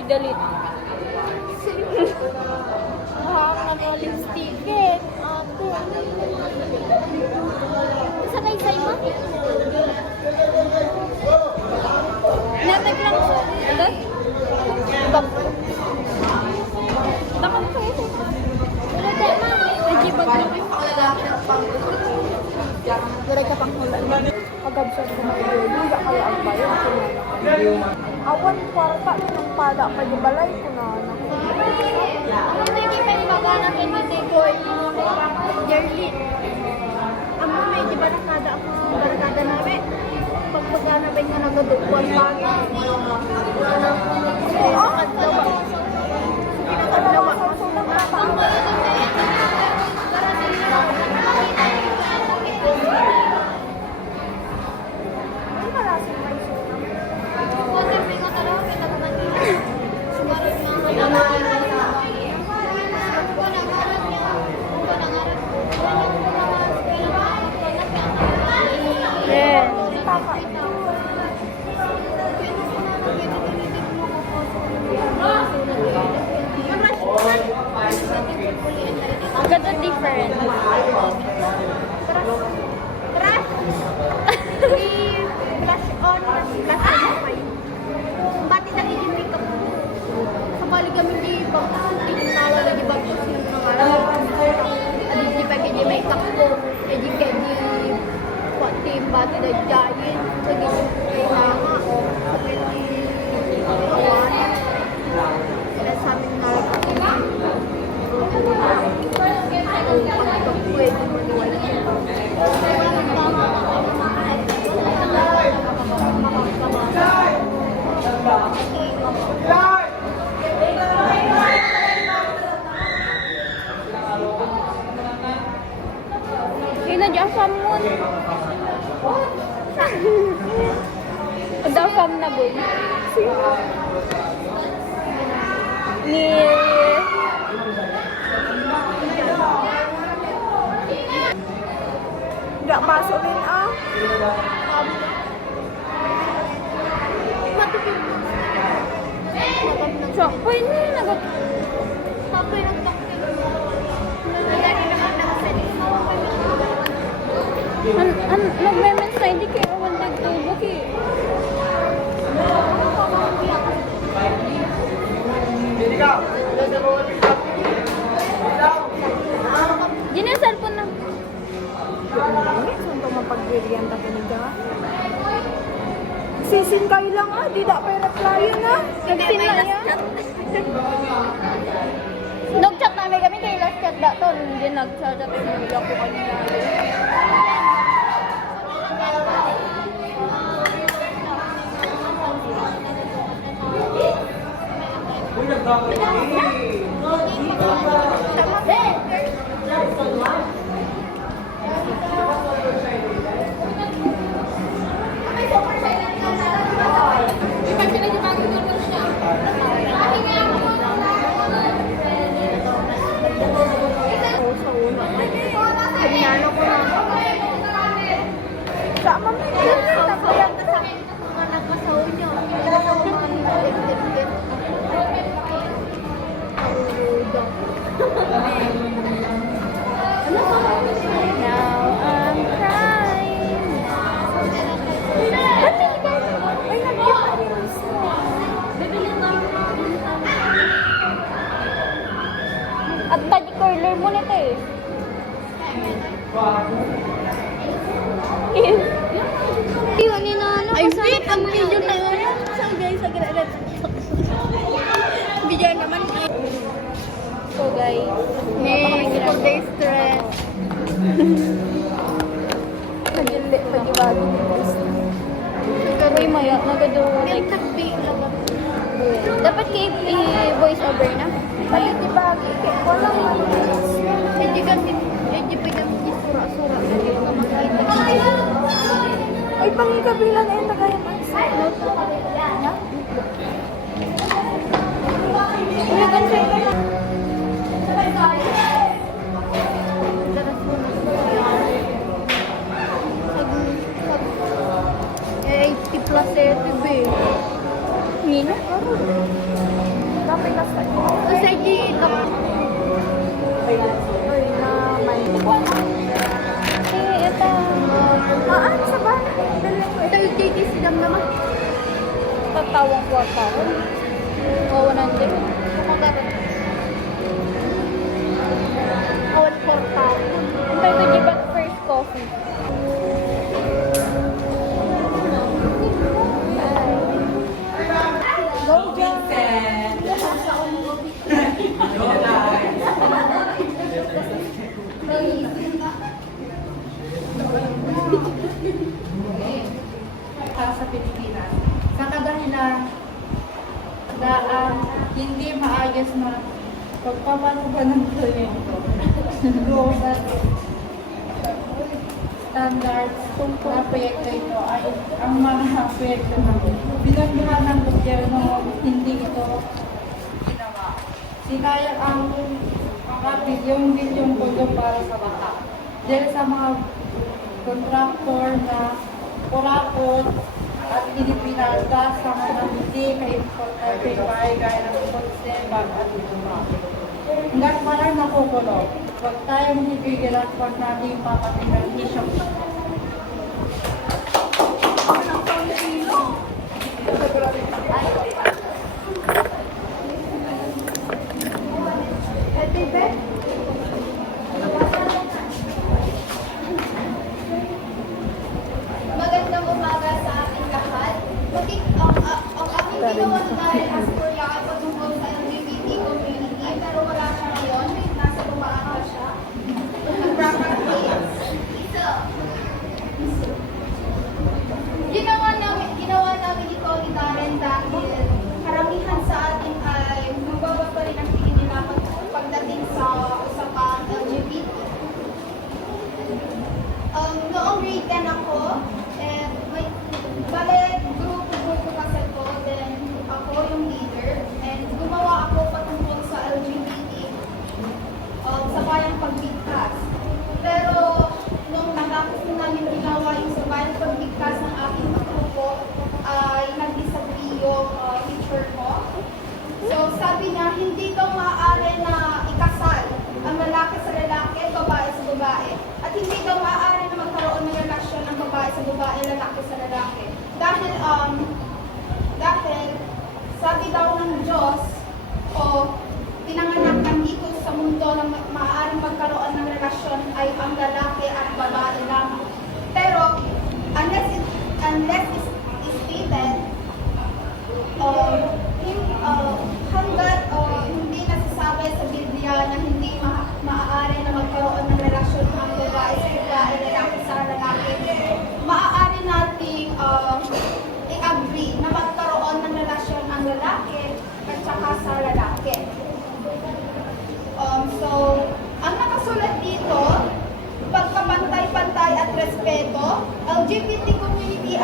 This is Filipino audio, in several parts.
I-delete. Mahang nag-lipstick eh. Ate. Sa kaysay mo? Netag lang siya. Ito? Bak. Dapat ko ito. Wala tayo ma. Nagibag lang. Wala ka pang hula. Agad siya sumayo. Hindi kaya ang bayan. Awan kwarta ng pada pa di balay ko na. Ang hindi pa yung magana kay Mate Boy. Jerlyn. Ang may di ba nakada ako sa barkada namin? Pag magana ba yung nagadukuan lagi? Oo, kadlawa. Pinakadlawa. Yes. Ang ganda different. Crush! Flash on, flash on. Bati na yung makeup. Sa bali kami di ba? Hindi nawa lagi ba ko sa mga adi di pa kaya makeup ko. Edi kaya di pati bati na giant. So di kaya nga. Kaya sa amin na Kinadyasan mo. Adasam na boy. Ni Nggak masuk rin ah. so, pwede na nagot. Tapos nagtakil. Nalagay naman ng Nagme-mens na hindi kayo awan nagtubok eh. Di na cellphone na. Saan ito mapag-brilliant ako niya? Sisin kayo lang ah. Di da pa replyan ah. Nagsin na yan. Nag-chat namin kami kay last chat dato. Hindi nag-chat at hindi ako kanina. Sama mo yun. Nagbayang ka sa mga nagkasaw nyo. Now I'm crying. Ba't hindi ka? Ay, nag-reels mo. At tadi curler mo nito eh. Yun, inaano. Ay, wait, ang video na yun. So guys, agad-agad. Video naman. So guys, Today's stress. Nagili. Pag-ibagi. Uy, maya, nagado like, Nagtakbi lang. dapat i-voice over na. Balik ibagi. Wala man. Hindi ka di sura-sura. Hindi ka makita. Ay, pangikabilan na yung tagayan ang sinot. Na? Uy, ganun ka na. Eh, 80 plus eh, ito ba eh. Nino? class na ito. Kasi di kap Uy, na may... Ito. Ano sa ba? Dali ko ito. tayo JT silang naman. Tatawang kwarta ko. Kawanan din. Kumagaran. Awan portal. Antay ko di ba first coffee? Go, Jan! Sa Pilipinas sa kadahilan na hindi maayos na pagpapagawa ng proyekto. Global standards na proyekto ito ay ang mga proyekto na binunduhan ng gobyerno, hindi ito ginawa. Sinayang ang mga bilyong-bilyong pondo para sa bata. Dahil sa mga kontraktor na kurakot at pinipinalda sa mga hindi ka-importante bagay gaya ng kotse, bag at luma. Hanggang parang nakukulong, huwag tayong hibigil at huwag natin papatingnan isyo. Magandang umaga sa ating lahat. Ang aking ginawa naman as Korea ay patungkol sa LGBT community, pero wala siya ngayon. Nasa tumaan pa siya. Ginawa namin ito ni Karen dahil karamihan sa atin ay magbabas pa rin ang tingin nila pagdating sa usapang LGBT. Noong grade 10 ako, may grupo kasi ko, then ako yung leader, and gumawa ako patungkol sa LGBT sa bayang pagbigkas. Pero nung natapos na namin ginawa yung sa bayang pagbigkas ng aking grupo, ay nag-disagree yung teacher ko. So sabi niya, hindi daw maaari na ikasal ang lalaki sa lalaki, babae sa babae. At hindi daw maaari na magkaroon ng relasyon ng babae sa babae, lalaki sa lalaki. Dahil sabi daw ng Diyos, o pinanganak ng dito sa mundo na maaaring magkaroon ng relasyon ay ang lalaki at babae lamang. Pero, unless is stated, hanggat hindi nasasabi sa Biblia na hindi maaari na magkaroon ng relasyon ng babae sa babae, lalaki sa lalaki, maaari nating i-agree na magkaroon ng relasyon ang lalaki at saka sa lalaki. So, ang nakasulat dito, pagkapantay-pantay at respeto, LGBT community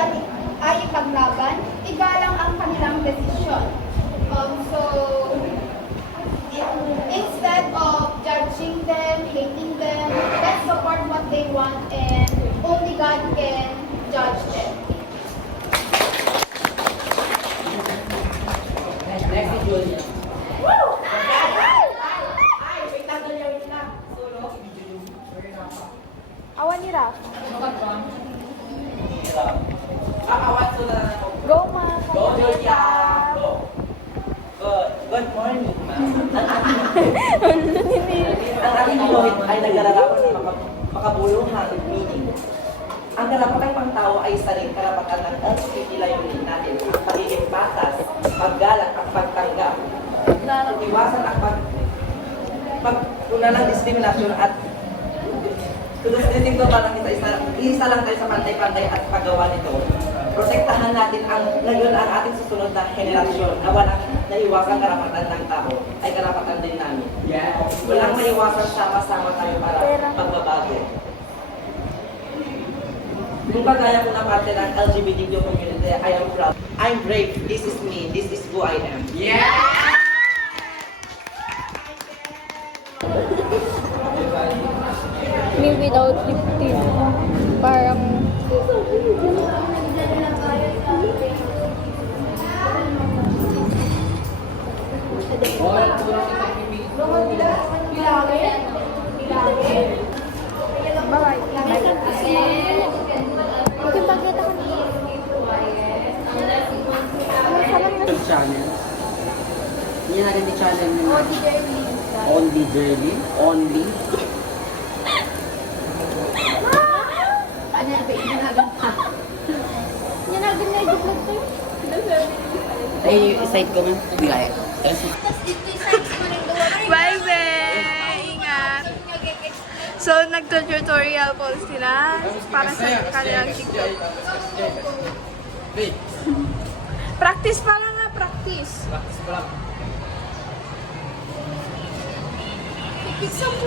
ay ipaglaban, igalang ang kanilang desisyon. So, instead of judging them, hating them, let's support what they want and only God can judge them. Next is Julia. Awan ni Raf. Awan sila na ako. Go, ma! Go, Julia! Go! Good morning, ma'am. Ang ating Lohit ay naglalarawan ng makabuluhan meaning. Ang karapatan pang tao ay isa rin karapatan ng LGBT layunin natin. Ang pagiging patas, paggalang at pagtanggap. Iwasan ang pagtuna ng diskriminasyon at tulus-lising ko parang isa lang tayo sa pantay-pantay at paggawa nito. Protektahan natin ngayon ang ating susunod na henerasyon na walang naiwasang karapatan ng tao ay karapatan din namin. Walang maiwasan, sama-sama tayo para pagbabago. Kung kagaya ko na parte ng LGBTQ community, I am proud. I'm brave. This is me. This is who I am. Me without lip tint. Parang Bye-bye. Mungkin bakit ako YouTube channel. Hindi natin di channel nyo. Only Jelly. Only. Yan na din na i-vlog to. Ay, side ko man. Hindi kaya. Tapos dito yung sides mo rin doon. Bye, be! Ingat! So, nagtutorial po sila para sa kanilang TikTok. Practice pa lang nga, practice. Pizza mo.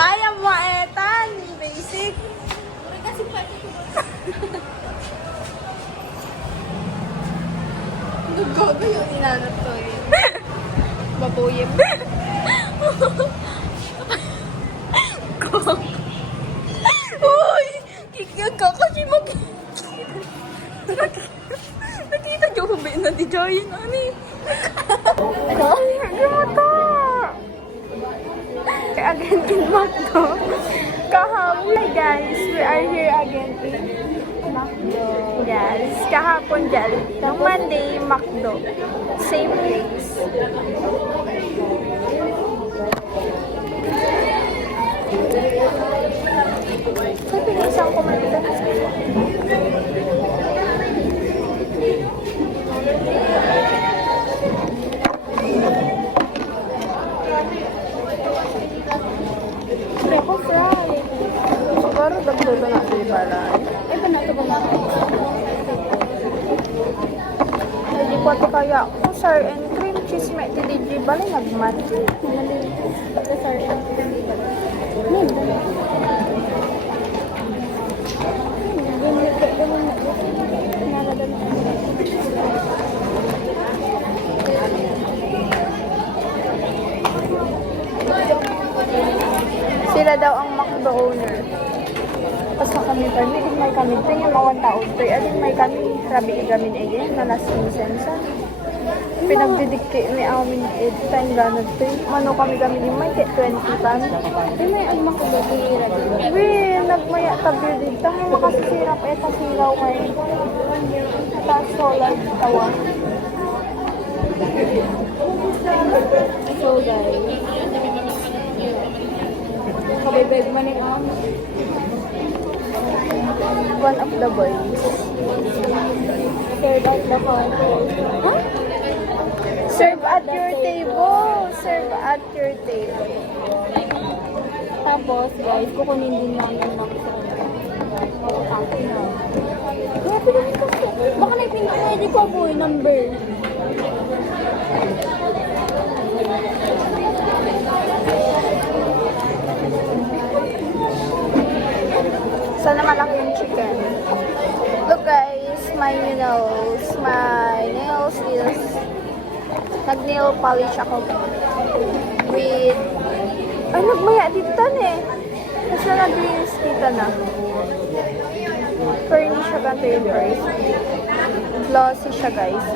Ay, ang maetan. Basic. Kasi pati ko. Gago yung inanap to eh. Babuyem. Uy! Kikiyag ka kasi nakita niyo kung ba na di Jayan, ani? Gumata! Kaya again in Macdo. Kahapon, guys, we are here again in Macdo. Yes, kahapon Jollibee. Ng Monday, Macdo. Same place. Ay, pinisang ko man ito. Hindi ako fry. Siguro dagdaga na ito yung balay. Ay, ba na ito ba natin? Hindi ko ito kaya kung sour and cream cheese may titiji balay nagmati. Ito, sorry. Sila daw ang McDo owner. Tapos na kami pa, hindi may kami. Ito yung mga taon to. Alin may kami, rabi igamin again, na last incense. Pinagdidikti ni amin 8 time ganod to. Mano kami yung may 20 pan. Ay, may agmak ko ba? Uy, nagmaya tabi dito. Ay, makasisirap eh, tasilaw kayo. Tapos solar tawa. So, guys. Kabibig man yung One of the boys. third out the counter. Huh? Serve at your table. Serve at your table. Tapos, guys, kukunin din namin ng grabe naman kasi. Baka nagpindot na hindi pa boy, number. Sana malaki yung chicken. Look guys, my nails. My nails is nag-nail polish ako with ay nagmaya dito eh. Tapos na nag-greens dito na. Pero hindi siya ganito yung price. Glossy siya guys.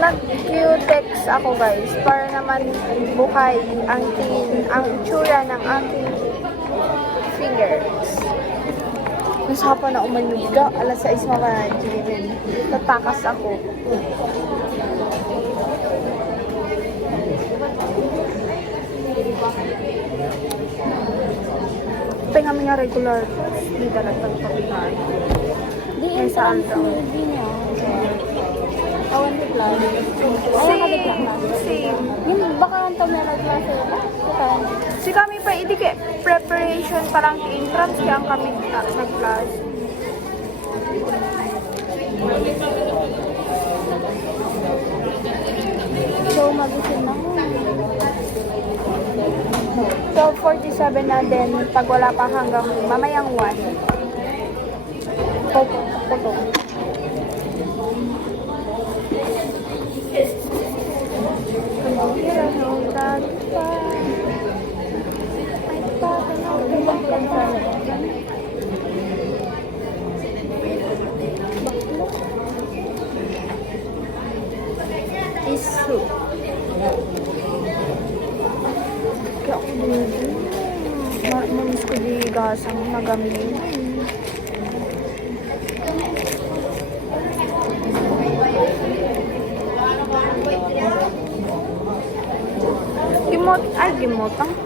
Nag-Q-tex ako guys para naman buhay ang tingin, ang itsura ng aking fingers. Nasapa na umanyuga, alas 6 mga Jimin. Tatakas ako. Tingnan mo nga regular. Hindi talaga pagpapinay. Di, Ay, saan daw? Hindi niya. Awan ni Cloud. Si Same. Yung baka ang meron na sila. Si kami pa, hindi ka preparation parang entrance kaya ang kami nag-class. So, mag-isin ako. 12:47 na din, pag wala pa hanggang mamayang 1. Toto. Isu. Kaya ako din. Mamis ko di gasang nagamit. Gimot ang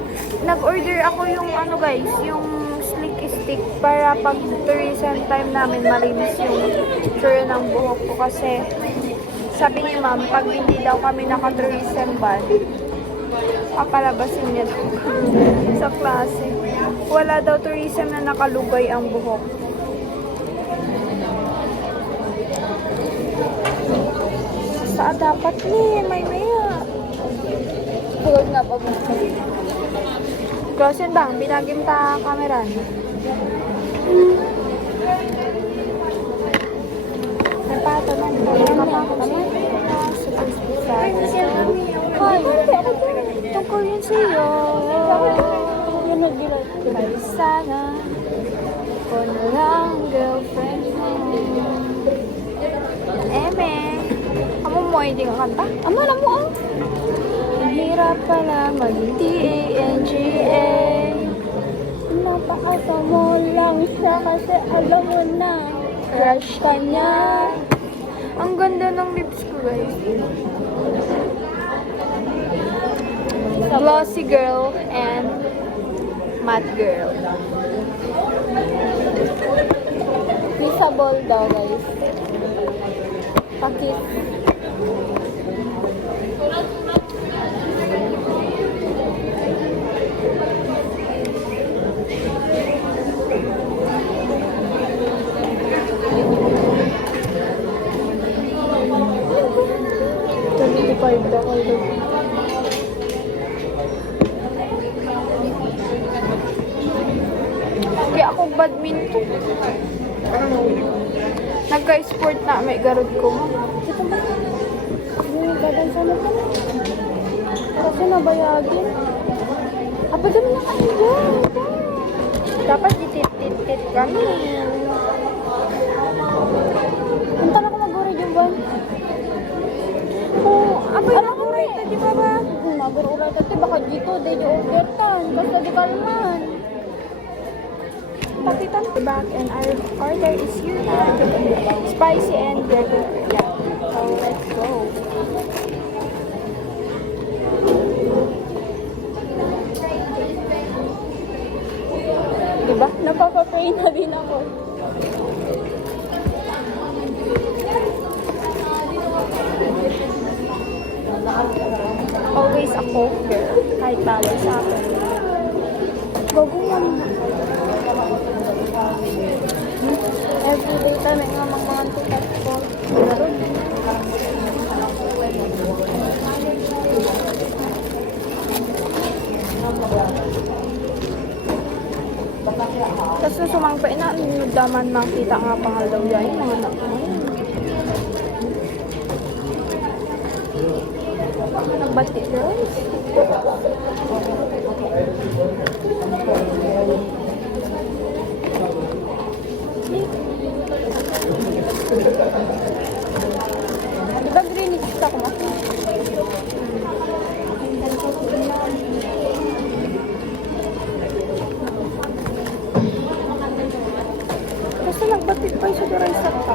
nag-order ako yung ano guys, yung slick stick para pag tourism time namin malinis yung tsura ng buhok ko kasi sabi ni ma'am, pag hindi daw kami naka-tourism ban, papalabasin niya daw sa klase. Wala daw tourism na nakalugay ang buhok. Saan dapat ni? May Huwag nga pa mo. Closen bang, binagim ta kameran. Napato man, Hoy, tungkol yun sa'yo. Ay, sana ko na lang girlfriend mo. Eme, kamu mo hindi ka kanta? Ama na mo ah. Hirap pala maging T-A-N-G-A. Napakasa mo lang siya kasi alam mo na. Crush ka niya. Ang ganda ng lips ko guys. Glossy girl and matte girl. Kissable daw guys. Pakis. Kaya ako badminton. Nagka-sport na may garod ko. Gadansa mo ka na. Kasi nabayagin. Apa dami na kayo. Dapat itit-tit kami. Punta na ko mag-uri yung ban. Oh, abay nag-uray ta, di ba ba? Mag-uri tati baka dito de yung ordetan. Basta di kalman. Pakitan back and our order is here now. Spicy and regular. Yeah. So let's go. Diba? Napapapray na din ako. Always a coke girl. Kahit bawal sa akin. Baguhan. Everyday tayo nga mga tutat ko. Meron. Tapos nung sumangpa, daman makita nga pangalaw yan, yung mga anak mo. Nagbati girls. Diba green gusto ko mas? Kasi nagbatid pa yung sa rice at ta.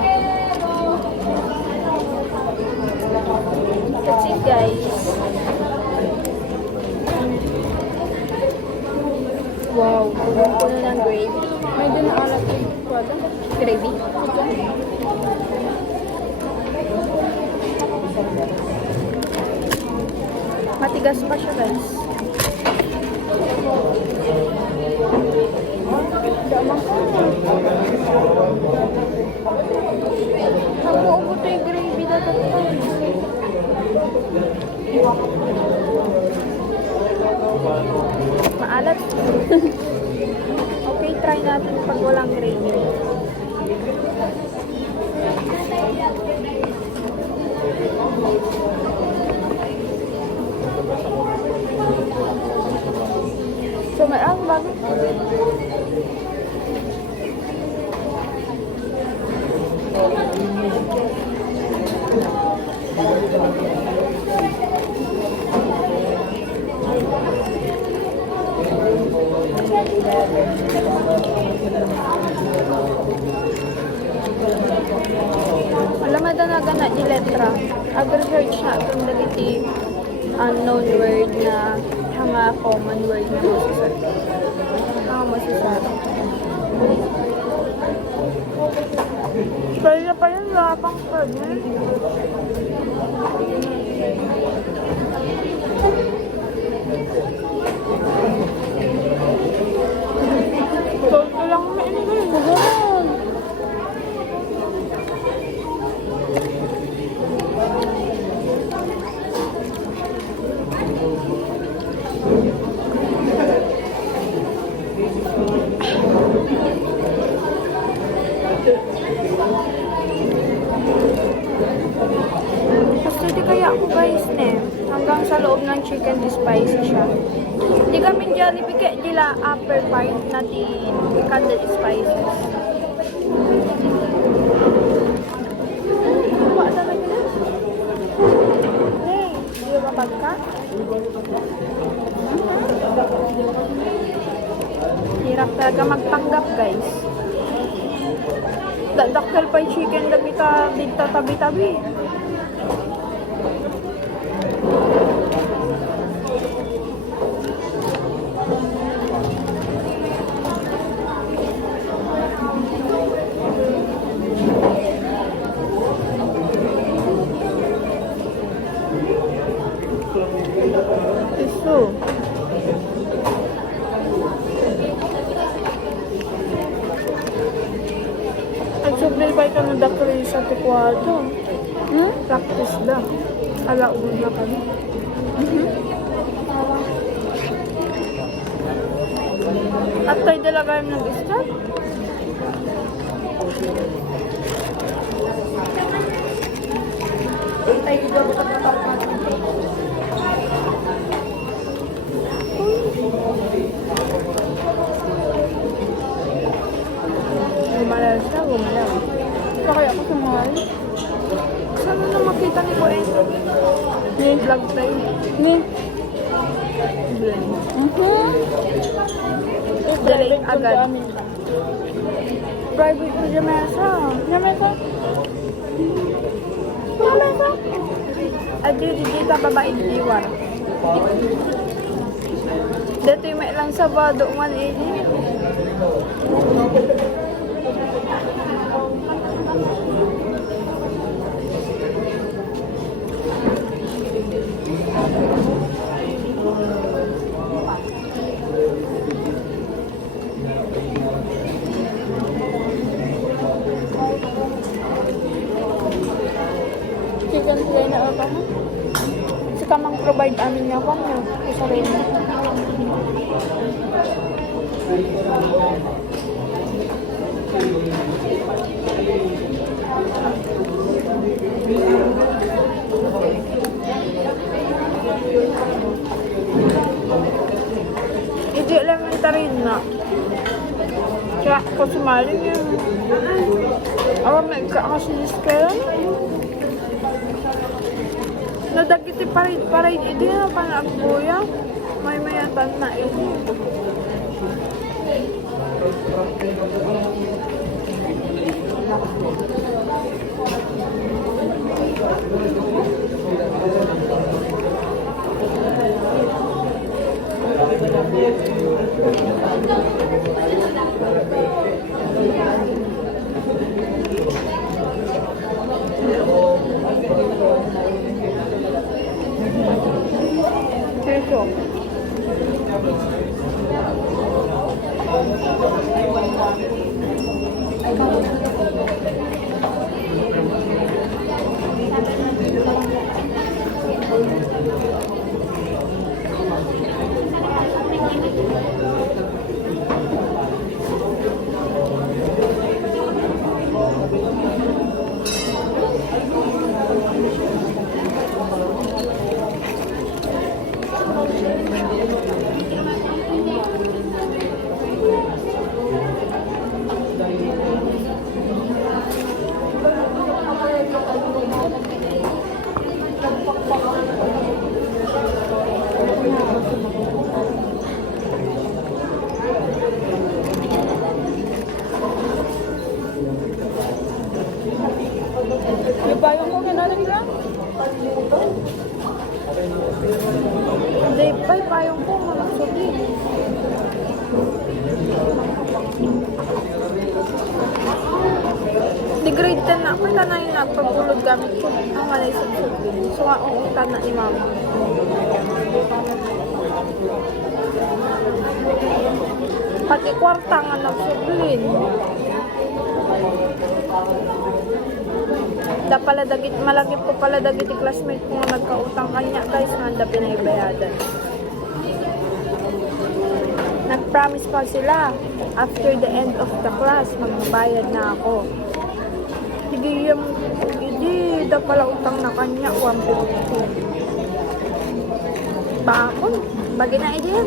That's it guys. Wow, puno ng gravy. May din alat yung kwada. Gravy? Matigas pa siya, guys. Nabuo ko yung gravy na ito. Maalat. Okay, try natin pag walang gravy. So, may ang bago. Alam na na di letra. Ag-research na itong dagiti unknown word na hanga common word na masusar. Hanga masusar. Kaya pa yun, lapang pag. Ito lang may inigay. Kasi kaya ako guys hanggang sa loob ng chicken di spicy siya. Di kami Jollibee kaya nila upper part na di kada spices. Wala talaga na. Hey, di ba pagka? Hirap talaga magpanggap guys. Dakdaktal pa yung chicken lagi dito tabi-tabi. Isu. Nag-subril pa ito ng dakri sa tukwado. Practice ba? Alaun na kami. At tayo dalaga yung nag-start. Gumalaw siya, gumalaw. Bakit ako sumali? Saan na makita ni Boy? Ni vlog tayo. Ni delete agad. Private ko Jamesa. Jamesa? Jamesa? Adi, di ka babae diwar. Dito yung may lang Sabado, 180. Chicken fillet na ako. Si Kamang provide amin niya ako niya. Isa rin. Hindi elementary na. Kaya ako sumali niya. Alam na ikakasinis kayo. Nadagiti parid. Hindi na pa na kuya. May mayatan na ito. Yung payong ko kinarin lang. Hindi pa, payong ko mga sugi. Di grade 10 na. Kaya na yung nagpagulog gamit ko. Ang malay sa sugi. So, ang utan na ni mama. Pati kwarta nga nagsuglin. Da pala dagit malaki po pala dagit yung classmate ko nga nagkautang kanya guys nga da pinaybayadan. Nag-promise pa sila after the end of the class magbabayad na ako. Hindi yung hindi da pala utang na kanya 150. Bakon, bagi na idea.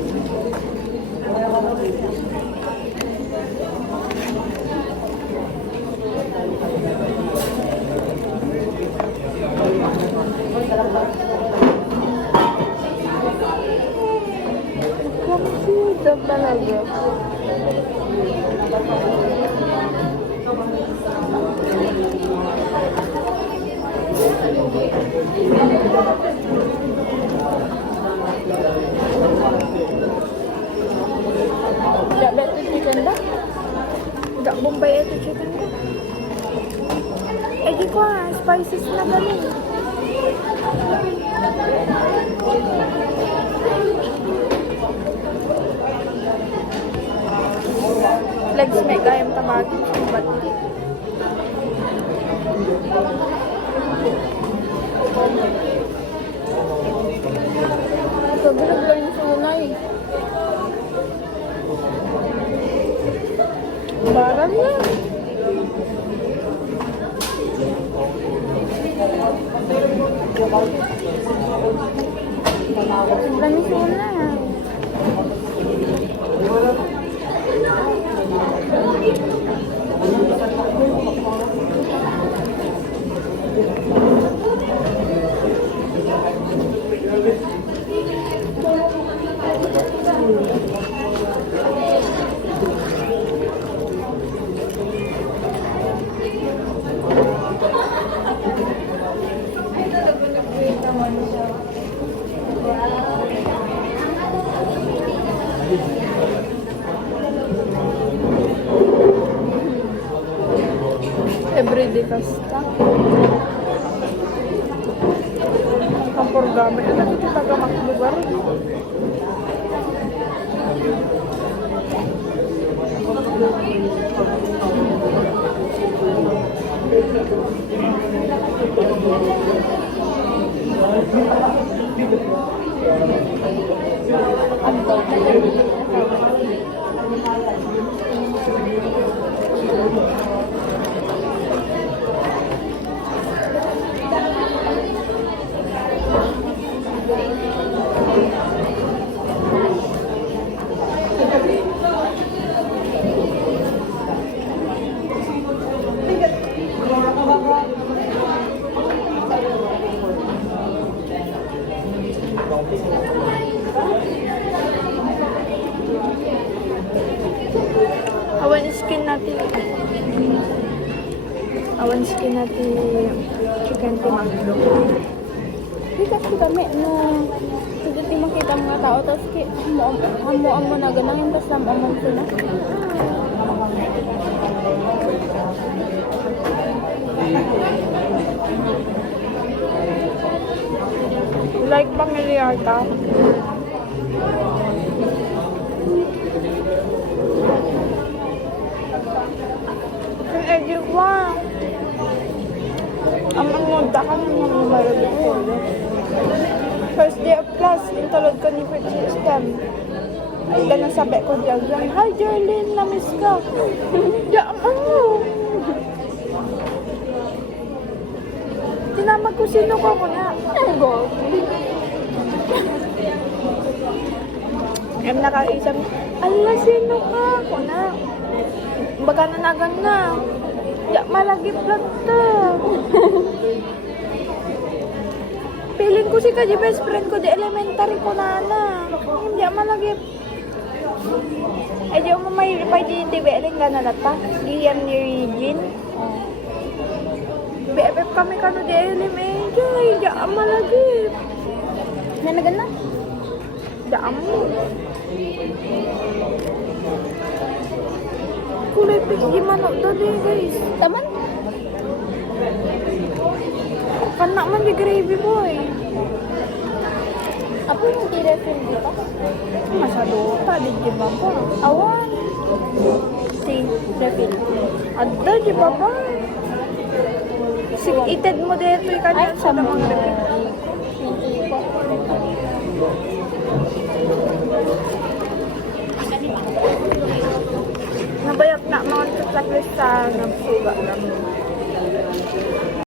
Cute talaga. Tidak betul chicken dah. Tidak bombay itu chicken dah. Eh di ko spices na ganun. Legs may kayang tabagin sa ba't di. Sobrang ba yung sunay? Barang na. Sobrang yung sunay. Everyday pasta. Kampor gamit na dito taga maklugar. Awan skin natin chicken timang. Hindi kasi kami no hindi timang kita mga tao tapos hamuan mo na ganang tapos lamamon sila. Like familiar ka? Aman mo, ka na mga marabit ko. First day of class, intulod ko ni first system. Ay, ganun sabi ko diyan, hi Jerlyn, na-miss ka. Diyan mo. Tinamag ko sino ko na. Ang go. Em nakaisang, ala sino ka ko na. Baga nanagan na. Diyan malagip lang to. Feeling ko si Kaji best friend ko di elementary ko na. Hindi malagip. Ay, di mo may pa di TV ka na nata. Diyan ni Regine. BFF kami kano di elementary. Di malagip. Nanagan na? Daan mo. Kulay pink di manok tadi guys. Taman? Kanak man di gravy boy. Apa yung tira-film dito? Masa lupa di Jibaba. Awan. Si David. Ada Jibaba. Si ited mo dito kanya sa mga repeat. Hindi po. Nabayag na mga checklist sa nagsuga namin.